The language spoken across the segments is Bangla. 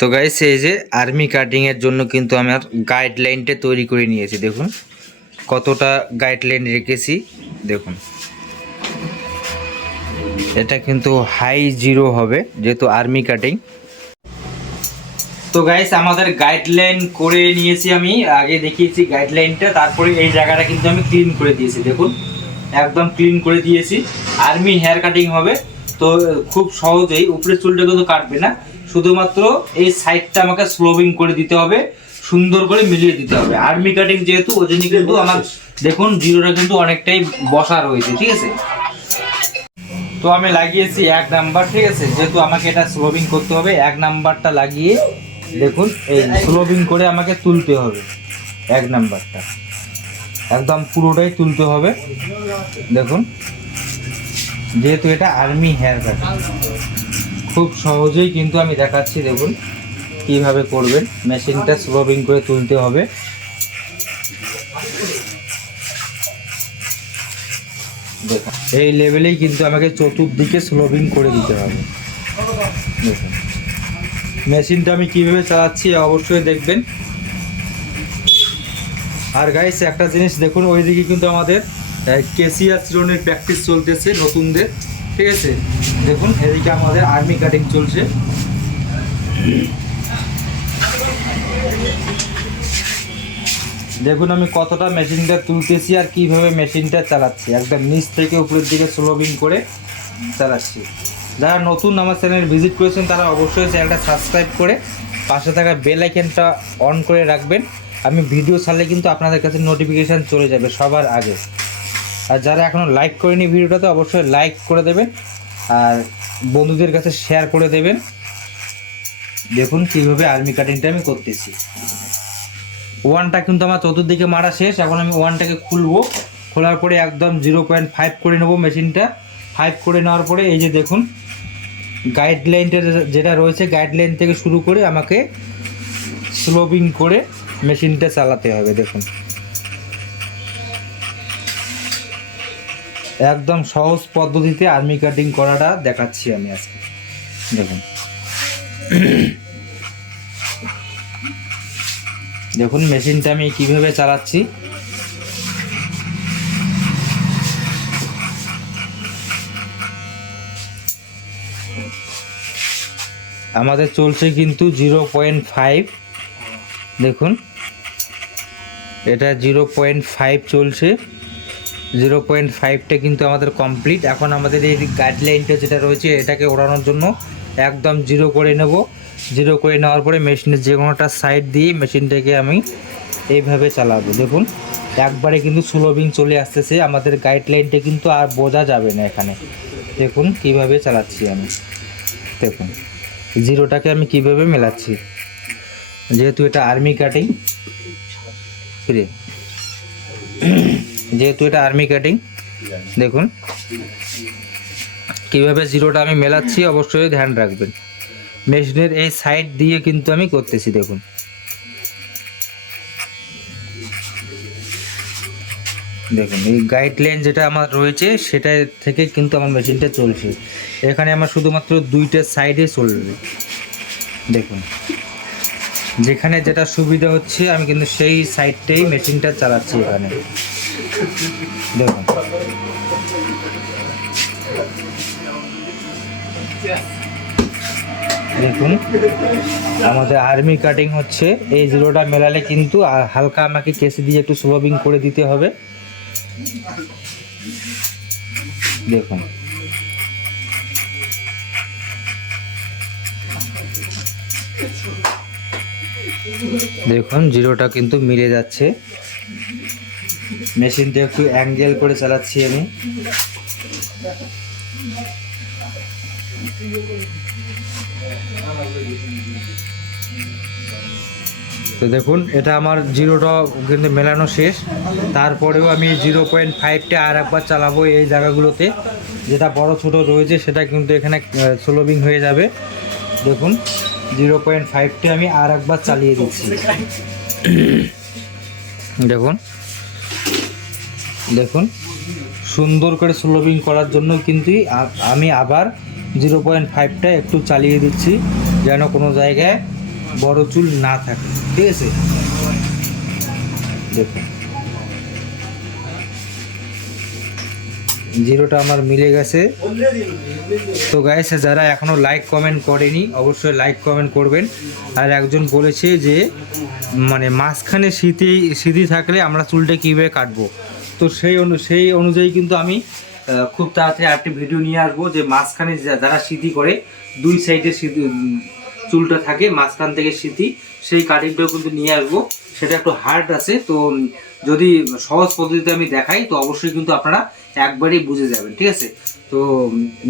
তো গাইস এই যে আর্মি কাটিংয়ের জন্য কিন্তু আমার গাইডলাইনটা তৈরি করে নিয়েছি, দেখুন। কতটা গাইডলাইন রেখেছি, দেখুন। এটা কিন্তু হাই জিরো হবে, যেহেতু আর্মি কাটিং তো গাইস আমাদের গাইডলাইন করে নিয়েছি আমি, আগে দেখিয়েছি গাইডলাইনটা তারপরে এই জায়গাটা কিন্তু আমি ক্লিন করে দিয়েছি, দেখুন। একদম ক্লিন করে দিয়েছি। আর্মি হেয়ার কাটিং হবে, তো খুব সহজেই উপরের চুলটা কিন্তু কাটবে না। শুধুমাত্র এই সাইডটা আমাকে স্লোবিং করে দিতে হবে সুন্দর করে মিলিয়ে দিতে হবে। আর্মি কাটিং যেহেতু ওই জন্য কিন্তু আমার দেখুন জিরোটা কিন্তু অনেকটাই বসা রয়েছে ঠিক আছে? তো আমি লাগিয়েছি এক নাম্বার ঠিক আছে? যেহেতু আমাকে এটা স্লোবিং করতে হবে এক নাম্বারটা লাগিয়ে দেখুন এই স্লোবিং করে আমাকে তুলতে হবে এক নাম্বারটা একদম পুরোটাই তুলতে হবে দেখুন। যেহেতু এটা আর্মি হেয়ার কাট খুব সহজেই কিন্তু আমি দেখাচ্ছি, দেখুন কীভাবে করবেন। মেশিনটা স্লোবিং করে তুলতে হবে। এই লেভেলেই কিন্তু আমাকে চতুর্দিকে স্লোবিং করে দিতে হবে। মেশিনটা আমি কীভাবে চালাচ্ছি অবশ্যই দেখবেন। আর গাইস একটা জিনিস দেখুন, ওইদিকে কিন্তু আমাদের কেসিয়া চিরনের প্র্যাকটিস চলতেছে নতুনদের। ঠিক আছে দেখুন, এদিকে আমাদের আর্মি কাটিং চলছে। দেখুন, আমি কতটা মেশিনটা তুলতেছি আর কীভাবে মেশিনটা চালাচ্ছি। একদম নিচ থেকে উপরের দিকে স্লোবিং করে চালাচ্ছি। যারা নতুন আমার চ্যানেল ভিজিট করেছেন, তারা অবশ্যই চ্যানেলটা সাবস্ক্রাইব করে পাশে থাকা বেল আইকনটা অন করে রাখবেন। আমি ভিডিও ছাড়লে কিন্তু আপনাদের কাছে নোটিফিকেশান চলে যাবে সবার আগে। আর যারা এখনও লাইক করেনি ভিডিওটাতে অবশ্যই লাইক করে দেবেন। আর বন্ধুদের কাছে শেয়ার করে দেবেন। দেখুন কীভাবে আর্মি কাটিংটা আমি করতেছি। ওয়ানটা কিন্তু আমার চতুর্দিকে মারা শেষ। এখন আমি ওয়ানটাকে খুলবো। খোলার পরে একদম জিরো পয়েন্ট ফাইভ করে নেব মেশিনটা ফাইভ করে নেওয়ার পরে এই যে দেখুন গাইডলাইনটা যেটা রয়েছে গাইডলাইন থেকে শুরু করে আমাকে স্লোবিং করে মেশিনটা চালাতে হবে, দেখুন। একদম সহজ পদ্ধতিতে আর্মি কাটিং করাটা দেখাচ্ছি আমি আজকে। দেখুন। দেখুন মেশিনটা আমি কীভাবে চালাচ্ছি। আমাদের চলছে কিন্তু জিরো পয়েন্ট ফাইভ দেখুন। এটা জিরো পয়েন্ট ফাইভ চলছে। জিরো পয়েন্ট ফাইভটা কিন্তু আমাদের কমপ্লিট এখন আমাদের এই গাইডলাইনটা যেটা রয়েছে, এটাকে ওড়ানোর জন্য একদম জিরো করে নেব। জিরো করে নেওয়ার পরে মেশিনের যে কোনোটা সাইড দিয়ে মেশিনটাকে আমি এইভাবে চালাবো। দেখুন, একবারে কিন্তু স্লোবিং চলে আসতেছে। আমাদের গাইডলাইনটা কিন্তু আর বোঝা যাবে না এখানে। দেখুন, কীভাবে চালাচ্ছি আমি। দেখুন জিরোটাকে আমি কীভাবে মেলাচ্ছি? যেহেতু এটা আর্মি কাটিং ফিরে যেহেতু এটা আর্মি কাটিং দেখুন। কীভাবে জিরোটা আমি মেলাচ্ছি, অবশ্যই ধ্যান রাখবেন। মেশিনের এই সাইড দিয়ে কিন্তু আমি করতেছি, দেখুন। দেখুন, এই গাইডলাইন যেটা আমার রয়েছে, সেটা থেকে কিন্তু আমার মেশিনটা চলছে। এখানে আমার শুধুমাত্র দুইটা সাইডে চলবে। দেখুন, যেখানে যেটা সুবিধা হচ্ছে, আমি কিন্তু সেই সাইডটাই মেশিনটা চালাচ্ছি এখানে। দেখুন। দেখুন, আমাদের আর্মি কাটিং হচ্ছে। এই জিরোটা মেলালে কিন্তু হালকা আমাকে কেসি দিয়ে একটু স্লোবিং করে দিতে হবে। দেখুন। দেখুন জিরোটা কিন্তু মিলে যাচ্ছে। মেশিনটা একটু অ্যাঙ্গেল করে চালাচ্ছি আমি। তো দেখুন, এটা আমার জিরোটা কিন্তু মেলানো শেষ। তারপরেও আমি জিরো পয়েন্ট ফাইভটা আর একবার চালাবো এই জায়গাগুলোতে। যেটা বড় ছোট রয়েছে, সেটা কিন্তু এখানে স্লোবিং হয়ে যাবে। দেখুন জিরো পয়েন্ট ফাইভটা আমি আর একবার চালিয়ে দিচ্ছি। দেখুন। দেখুন, সুন্দর করে স্লোবিং করার জন্য কিন্তু আমি আবার জিরো পয়েন্ট ফাইভটা একটু চালিয়ে দিচ্ছি, যেন কোনো জায়গায় বড় চুল না থাকে, ঠিক আছে? দেখুন। জিরোটা আমার মিলে গেছে। তো গাইস যারা এখনও লাইক কমেন্ট করেনি, অবশ্যই লাইক কমেন্ট করবেন। আর একজন বলেছে যে মানে মাঝখানে স্মৃতি স্মৃতি থাকলে আমরা চুলটা কীভাবে কাটবো? তো সেই অনু, সেই অনুযায়ী কিন্তু আমি খুব তাড়াতাড়ি আরেকটি ভিডিও নিয়ে আসব যে মাঝখানে যারা স্মৃতি করে, দুই সাইডে চুলটা থাকে, মাঝখান থেকে স্মৃতি সেই কাটিংটাও কিন্তু নিয়ে আসব। সেটা একটু হার্ড আছে, তো যদি সহজ পদ্ধতিতে আমি দেখাই, তো অবশ্যই কিন্তু আপনারা একবারেই বুঝে যাবেন, ঠিক আছে? তো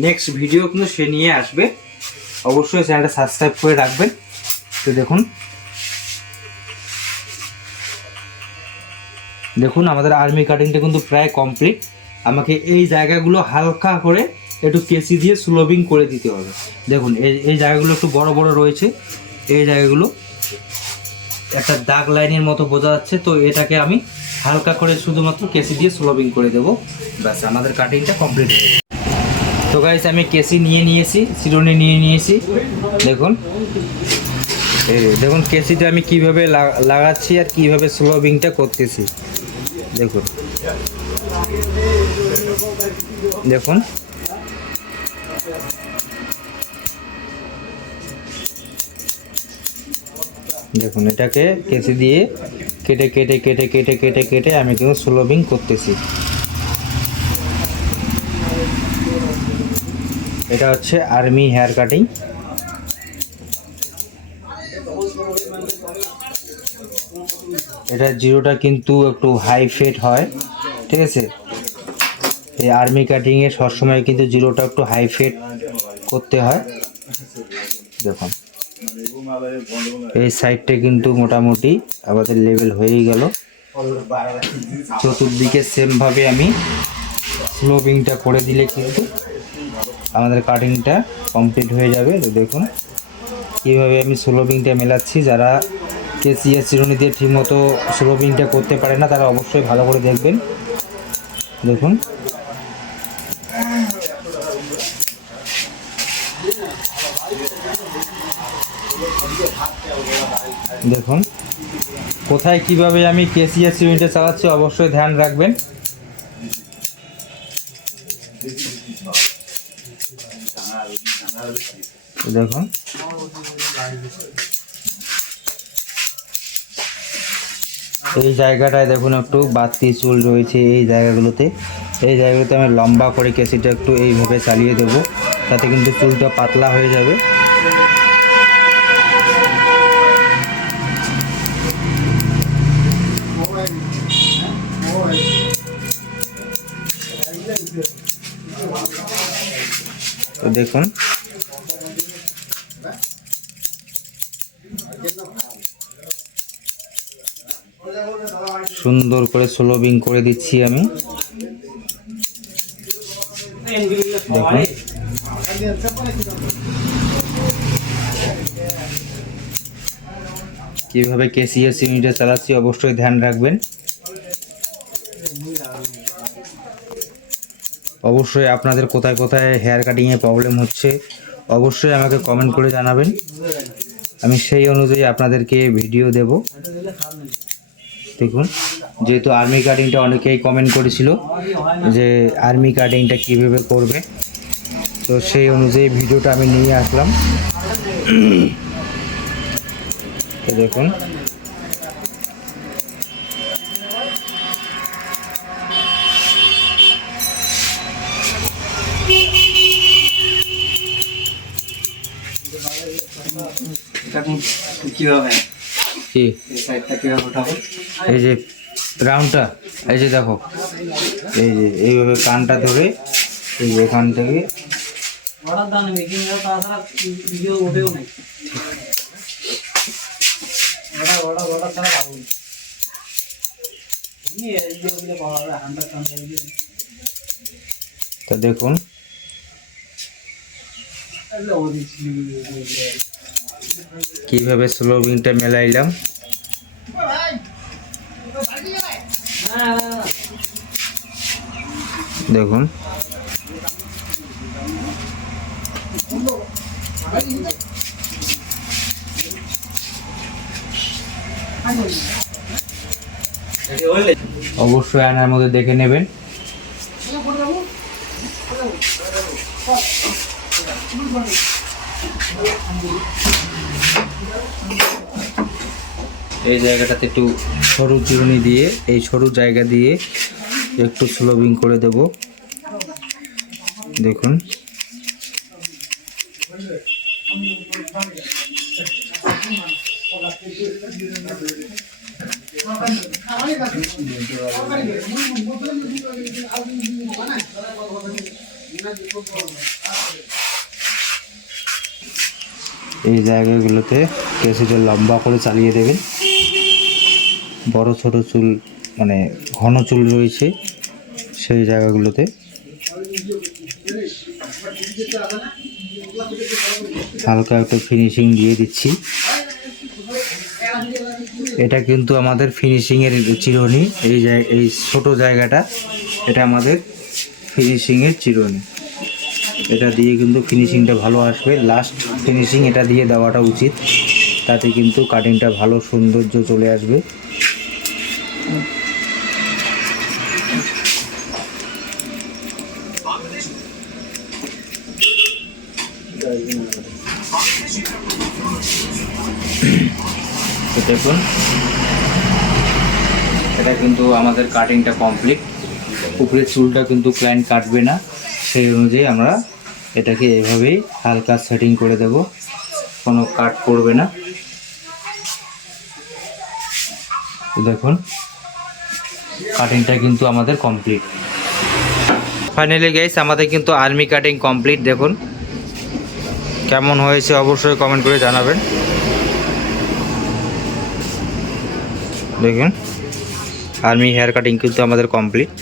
নেক্সট ভিডিও কিন্তু সে নিয়ে আসবে। অবশ্যই চ্যানেলটা সাবস্ক্রাইব করে রাখবেন। তো দেখুন। দেখুন, আমাদের আর্মি কাটিংটা কিন্তু প্রায় কমপ্লিট আমাকে এই জায়গাগুলো হালকা করে একটু কেসি দিয়ে স্লোবিং করে দিতে হবে। দেখুন, এই এই জায়গাগুলো একটু বড় বড় রয়েছে। এই জায়গাগুলো একটা দাগ লাইনের মতো বোঝা যাচ্ছে, তো এটাকে আমি হালকা করে শুধুমাত্র কেসি দিয়ে স্লোবিং করে দেবো। ব্যাস, আমাদের কাটিংটা কমপ্লিট হয়ে যাবে তো গাইস আমি কেসি নিয়ে নিয়েছি চিরুনি নিয়ে নিয়েছি। দেখুন দেখুন কেসিটা আমি কীভাবে লাগাচ্ছি আর কীভাবে স্লোবিংটা করতেছি। দেখুন। দেখুন। দেখুন, এটাকে কেসি দিয়ে কেটে কেটে কেটে কেটে কেটে কেটে আমি কিন্তু স্লোবিং করতেছি। এটা হচ্ছে আর্মি হেয়ার কাটিং। এটা জিরোটা কিন্তু একটু হাই ফেট হয়, ঠিক আছে? এই আর্মি কাটিংয়ে সবসময় কিন্তু জিরোটা একটু হাই ফেট করতে হয়। দেখুন, এই সাইডটা কিন্তু মোটামুটি আমাদের লেভেল হয়েই গেল। চতুর্দিকে সেমভাবে আমি স্লোবিংটা করে দিলে কিন্তু আমাদের কাটিংটা কমপ্লিট হয়ে যাবে। দেখুন, কীভাবে আমি স্লোবিংটা মেলাচ্ছি, যারা কেসিএস চিরুনি দিয়ে ঠিকমতো স্লোবিংটা করতে পারে না, তারা অবশ্যই ভালো করে দেখবেন। দেখুন। দেখুন। কোথায় কীভাবে আমি কেসিএস চিরুনিটা চালাচ্ছি অবশ্যই ধ্যান রাখবেন। দেখুন। এই জায়গাটায় দেখুন একটু বাতি, চুল রয়েছে এই জায়গাগুলোতে। এই জায়গাগুলোতে আমি লম্বা করে কেসিটা একটু এইভাবে চালিয়ে দেব, তাতে কিন্তু চুলটা পাতলা হয়ে যাবে। তো দেখুন সুন্দর করে স্লোবিং করে দিচ্ছি আমি। দেখুন। কীভাবে কেসিএস ইউনিটে চালাচ্ছি অবশ্যই ধ্যান রাখবেন। অবশ্যই আপনাদের কোথায় কোথায় হেয়ার কাটিংয়ে প্রবলেম হচ্ছে, অবশ্যই আমাকে কমেন্ট করে জানাবেন। আমি সেই অনুযায়ী আপনাদেরকে ভিডিও দেব। দেখুন। যেহেতু আর্মি কাটিংটা অনেকেই কমেন্ট করেছিল যে আর্মি কাটিংটা কীভাবে করবে। তো সেই অনুযায়ী ভিডিওটা আমি নিয়ে আসলাম। তো দেখুন। কি এই যে রাউন্ডটা এই যে দেখো, এই যে এইভাবে কানটা ধরে এই এখান থেকে। মেকিং এর তাছাড়া ভিডিও ওঠেও নাই বড় বড় বড় ছাড়া পাবো নি এই যে ওগুলো পাওয়া যাবে হান্ড্রেড টান তো দেখুন এগুলো ওদি ছিল কীভাবে স্লোবিংটা মেলাইলাম না দেখুন। অবশ্যই আয়নার মধ্যে দেখে নেবেন। এই জায়গাটাতে একটু সরু চিরুনি দিয়ে, এই সরু জায়গা দিয়ে একটু স্লোবিং করে দেব। দেখুন। এই জায়গাগুলোতে কেসিটা লম্বা করে চালিয়ে দেবেন। বড় ছোট চুল মানে ঘন চুল রয়েছে সেই জায়গাগুলোতে। হালকা একটু ফিনিশিং দিয়ে দিচ্ছি। এটা কিন্তু আমাদের ফিনিশিংয়ের চিরুনি। এই এই ছোট জায়গাটা, এটা আমাদের ফিনিশিংয়ের চিরুনি। এটা দিয়ে কিন্তু ফিনিশিংটা ভালো আসবে। লাস্ট ফিনিশিং এটা দিয়ে দেওয়াটা উচিত। তাতে কিন্তু কাটিংটা ভালো সৌন্দর্য চলে আসবে। তো দেখুন, এটা কিন্তু আমাদের কাটিংটা কমপ্লিট উপরের চুলটা কিন্তু ক্লায়েন্ট কাটবে না, সেই অনুযায়ী আমরা এটাকে এভাবেই হালকা সেটিং করে দেব, কোনো কাট করবে না। দেখুন কাটিংটা কিন্তু আমাদের কমপ্লিট ফাইনালি গাইস আমাদের কিন্তু আর্মি কাটিং কমপ্লিট দেখুন। কেমন হয়েছে অবশ্যই কমেন্ট করে জানাবেন। দেখুন আর্মি হেয়ার কাটিং কিন্তু আমাদের কমপ্লিট